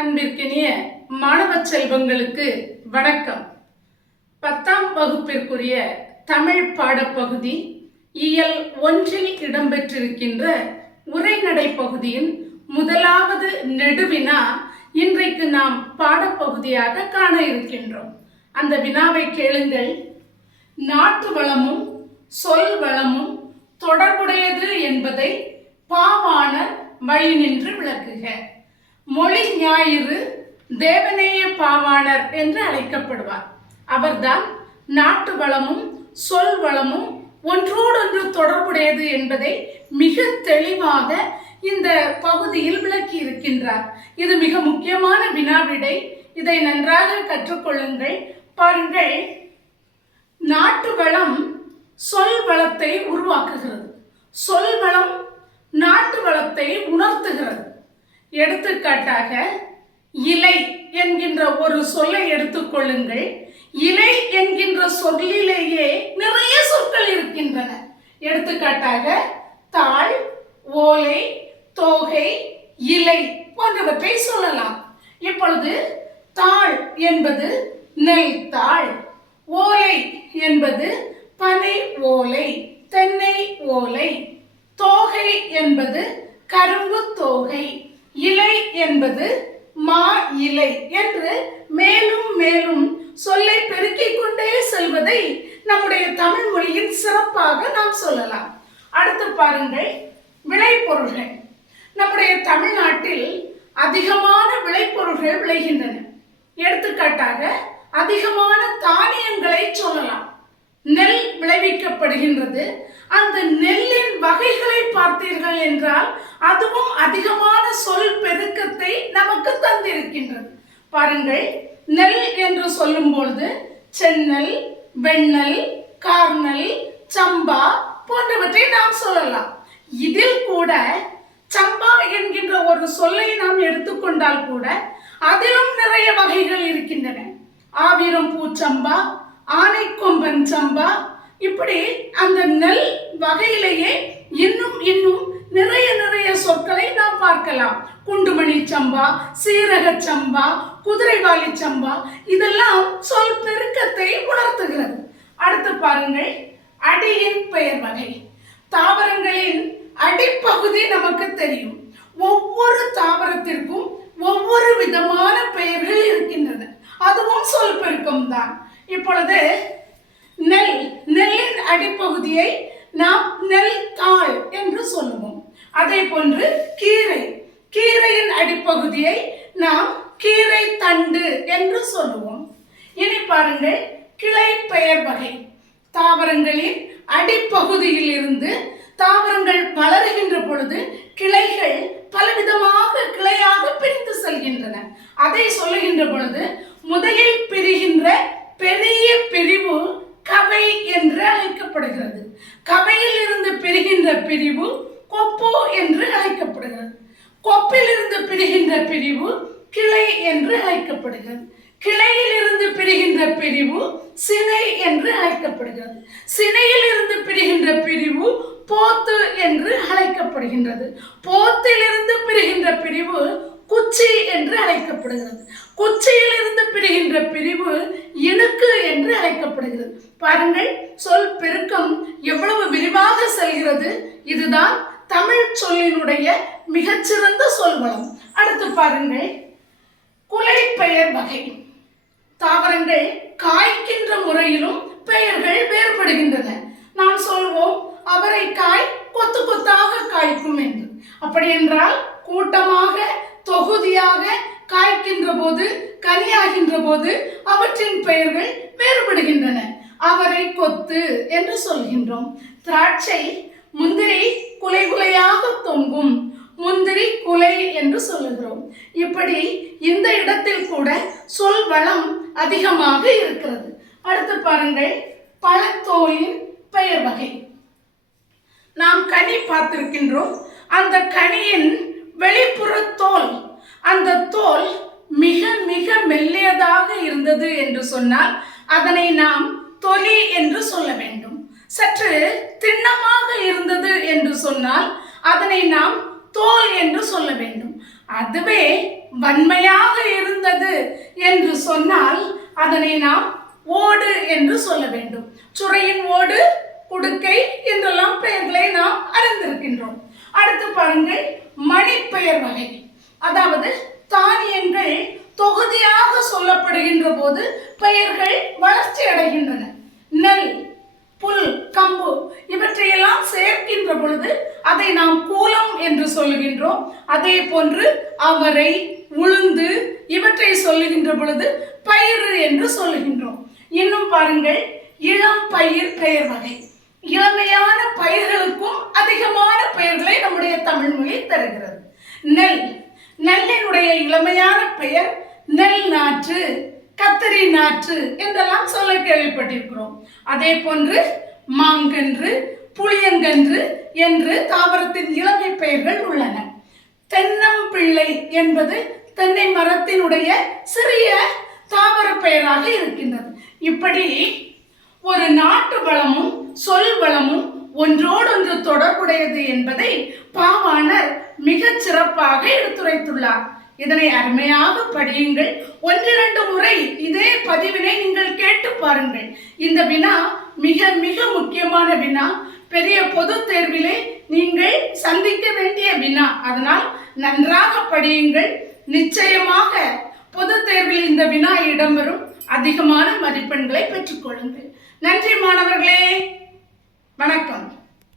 அன்பிற்கினிய மாணவ செல்வங்களுக்கு வணக்கம். பத்தாம் வகுப்பிற்குரிய தமிழ் பாடப்பகுதி இயல் ஒன்றில் இடம்பெற்றிருக்கின்ற உரைநடை பகுதியின் முதலாவது நெடுவினா இன்றைக்கு நாம் பாடப்பகுதியாக காண இருக்கின்றோம். அந்த வினாவை கேளுங்கள். நாட்டு வளமும் சொல் வளமும் தொடர்புடையது என்பதை பாவாணர் வழி நின்று விளக்குக. மொழி ஞாயிறு தேவநேய பாவாணர் என்று அழைக்கப்படுவார். அவர்தான் நாட்டு வளமும் சொல் வளமும் ஒன்றோடொன்று தொடர்புடையது என்பதை மிக தெளிவாக இந்த பகுதியில் விளக்கி இருக்கின்றார் இது மிக முக்கியமான வினாவிடை. இதை நன்றாக கற்றுக்கொள்ளுங்கள். பாருங்கள். நாட்டு வளம் சொல் வளத்தை உருவாக்குகிறது. சொல் வளம் நாட்டு வளத்தை உணர்த்துகிறது. எடுத்துக்காட்டாக இலை என்கின்ற ஒரு சொல்லை எடுத்துக்கொள்ளுங்கள் இலை என்கின்ற சொல்லிலேயே நிறைய சொற்கள் இருக்கின்றன. எடுத்துக்காட்டாக தாள் ஓலை தோகை இலை போன்றவற்றை சொல்லலாம். இப்பொழுது தாள் என்பது நெல் தாள். ஓலை என்பது பனை ஓலை தென்னை ஓலை. தோகை என்பது கரும்பு தோகை. இலை என்பது மா இலை என்று மேலும் மேலும் சொல்லை பெருக்கிக் கொண்டே செல்வதை நம்முடைய தமிழ் மொழியின் சிறப்பாக நாம் சொல்லலாம். அடுத்து பாருங்கள் விளைபொருள்கள். நம்முடைய தமிழ்நாட்டில் அதிகமான விளைபொருள்கள் விளைகின்றன. எடுத்துக்காட்டாக அதிகமான தானியங்களை சொல்லலாம். நெல் விளைவிக்கப்படுகின்றது. அந்த நெல்லின் வகைகளை பார்த்தீர்கள் என்றால் அதுவும் அதிகமான சொல் பெருக்கத்தை நமக்கு தந்திருக்கின்றது. பாருங்கள் நெல் என்று சொல்லும் பொழுது சென்னல் வெண்ணல் கார்னல் சம்பா போன்றவற்றை நாம் சொல்லலாம். இதில் கூட சம்பா என்கின்ற ஒரு சொல்லை நாம் எடுத்துக்கொண்டால் கூட அதிலும் நிறைய வகைகள் இருக்கின்றன. ஆவிரம் பூச்சம்பா ஆனைக்கொம்பன் சம்பா. இப்படி அந்த நெல் வகையிலேயே இன்னும் இன்னும் நிறைய நிறைய சொற்களை நாம் பார்க்கலாம். குண்டுமணி சம்பா சீரக சம்பா குதிரைவாளி சம்பா இதெல்லாம் சொல் பெருக்கத்தை உணர்த்துகிறது. அடுத்து பாருங்கள் அடியின் பெயர் வகை. தாவரங்களின் அடிப்பகுதி நமக்கு தெரியும். ஒவ்வொரு தாவரத்திற்கும் ஒவ்வொரு விதமான பெயர்கள் இருக்கின்றன. அதுவும் சொல் பெருக்கம் தான் இப்பொழுது நெல் நெல்லின் அடிப்பகுதியை நாம் நெல் தாள் என்று சொல்லுவோம். அதே போன்று கீரை கீரையின் அடிப்பகுதியை நாம் கீரை தண்டு என்று சொல்லுவோம். இனி பாருங்கள் கிளை பெயர் வகை. தாவரங்களின் அடிப்பகுதியில் இருந்து தாவரங்கள் வளருகின்ற பொழுது கிளைகள் பலவிதமாக கிளையாக பிரிந்து செல்கின்றன. அதை சொல்லுகின்ற பொழுது முதலில் பிரிகின்ற பெரிய பிரிவு கவை என்று அழைக்கப்படுகிறது. கவையில் இருந்து பிரிகின்ற பிரிவு கொப்பு என்று அழைக்கப்படுகிறது. கொப்பில் இருந்து பிரிகின்ற பிரிவு கிளை என்று அழைக்கப்படுகிறது. கிளையில் இருந்து பிரிகின்ற பிரிவு சினை என்று அழைக்கப்படுகிறது. சினையில் இருந்து பிரிகின்ற பிரிவு போத்து என்று அழைக்கப்படுகின்றது. போத்திலிருந்து பிரிகின்ற பிரிவு குச்சி என்று அழைக்கப்படுகிறது. குச்சியிலிருந்து பிரிகின்ற பிரிவு இணுக்கு என்று அழைக்கப்படுகிறது. பாருங்கள் சொல் பெருக்கம் எவ்வளவு விரிவாக செல்கிறது. இதுதான் தமிழ் சொல்லினுடைய மிகச்சிறந்த சொல்வளம். அடுத்து பாருங்கள் குலை பெயர் வகை. தாவரங்கள் காய்க்கின்ற முறையிலும் பெயர்கள் வேறுபடுகின்றன. நாம் சொல்வோம் அவரைக்காய் கொத்து கொத்தாக காய்க்கும் என்று. அப்படி என்றால் கூட்டமாக பகுதியாக காய்க்கின்ற போது கனியாகின்ற போது அவற்றின் பெயர்கள் வேறுபடுகின்றன. அவரை கொத்து என்று சொல்கின்றோம். திராட்சை முந்திரி குலை குலையாக தொங்கும் முந்திரி குலை என்று சொல்லுகிறோம். இப்படி இந்த இடத்தில் கூட சொல் வளம் அதிகமாக இருக்கிறது. அடுத்து பாருங்கள் பழத்தோலின் பெயர் வகை. நாம் கனி பார்த்திருக்கின்றோம். அந்த கனியின் வெளிப்புற தோல் அந்த தோல் மிக மிக மெல்லியதாக இருந்தது என்று சொன்னால் அதனை நாம் தொலி என்று சொல்ல வேண்டும். சற்று திண்ணமாக இருந்தது என்று சொன்னால் அதனை நாம் தோல் என்று சொல்ல வேண்டும். அதுவே வன்மையாக இருந்தது என்று சொன்னால் அதனை நாம் ஓடு என்று சொல்ல வேண்டும். சுரையின் ஓடு குடுக்கை என்றெல்லாம் பெயர்களை நாம் அறிந்திருக்கின்றோம். அடுத்து பாருங்கள் மணிப்பெயர் வகை. அதாவது தானியங்கள் தொகுதியாக சொல்லப்படுகின்ற போது பெயர்கள் வளர்ச்சி அடைகின்றன. நெல் புல் கம்பு இவற்றையெல்லாம் சேர்க்கின்ற பொழுது அதை நாம் கூலம் என்று சொல்லுகின்றோம் அதே போன்று அவரை உளுந்து இவற்றை சொல்லுகின்ற பொழுது பயிறு என்று சொல்லுகின்றோம். இன்னும் பாருங்கள் இளம் பயிர் பெயர் வகை. இளமையான பயிர்களுக்கும் அதிகமான பெயர்களை நம்முடைய தமிழ் மொழி தருகிறது. நெல் நெல்லினுடைய இளமையான பெயர் நெல் நாற்று கத்தரி நாற்று என்றெல்லாம் சொல்ல கேள்விப்பட்டிருக்கிறோம். அதே போன்று மாங்கன்று புளியங்கன்று என்று தாவரத்தின் இளமை பெயர்கள் உள்ளன. தென்னம்பிள்ளை என்பது தென்னை மரத்தினுடைய சிறிய தாவர பெயராக இருக்கின்றது. இப்படி ஒரு நாட்டு வளமும் சொல் வளமும் ஒன்றோடொன்று தொடர்புடையது என்பதை பாவாணர் மிகச் சிறப்பாக எடுத்துரைத்துள்ளார். இதனை அருமையாக படியுங்கள். ஒன்றிரண்டு முறை இதே பதிவினை நீங்கள் கேட்டு பாருங்கள். இந்த வினா மிக மிக முக்கியமான வினா. பெரிய பொது தேர்விலே நீங்கள் சந்திக்க வேண்டிய வினா. அதனால் நன்றாக படியுங்கள். நிச்சயமாக பொது தேர்வில் இந்த வினா இடம்பெறும். அதிகமான மதிப்பெண்களை பெற்றுக்கொள்ளுங்கள் நன்றி மாணவர்களே. வணக்கம்.